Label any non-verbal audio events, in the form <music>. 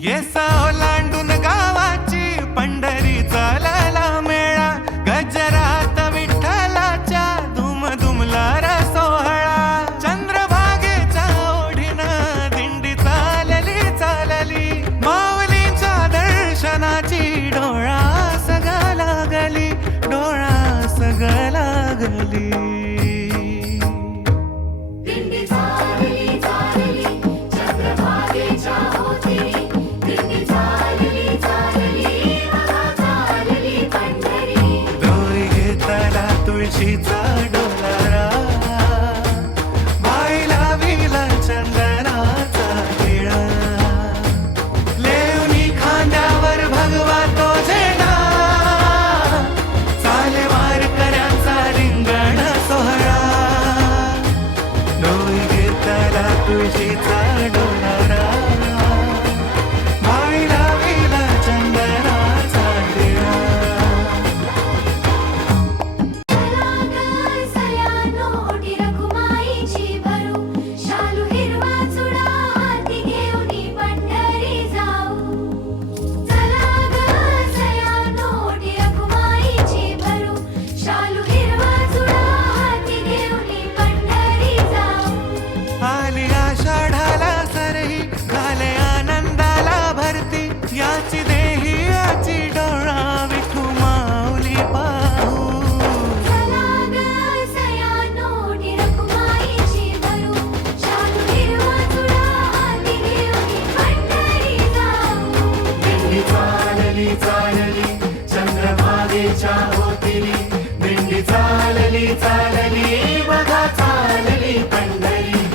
Yes, sir. विष्दार चालली <laughs> चालनी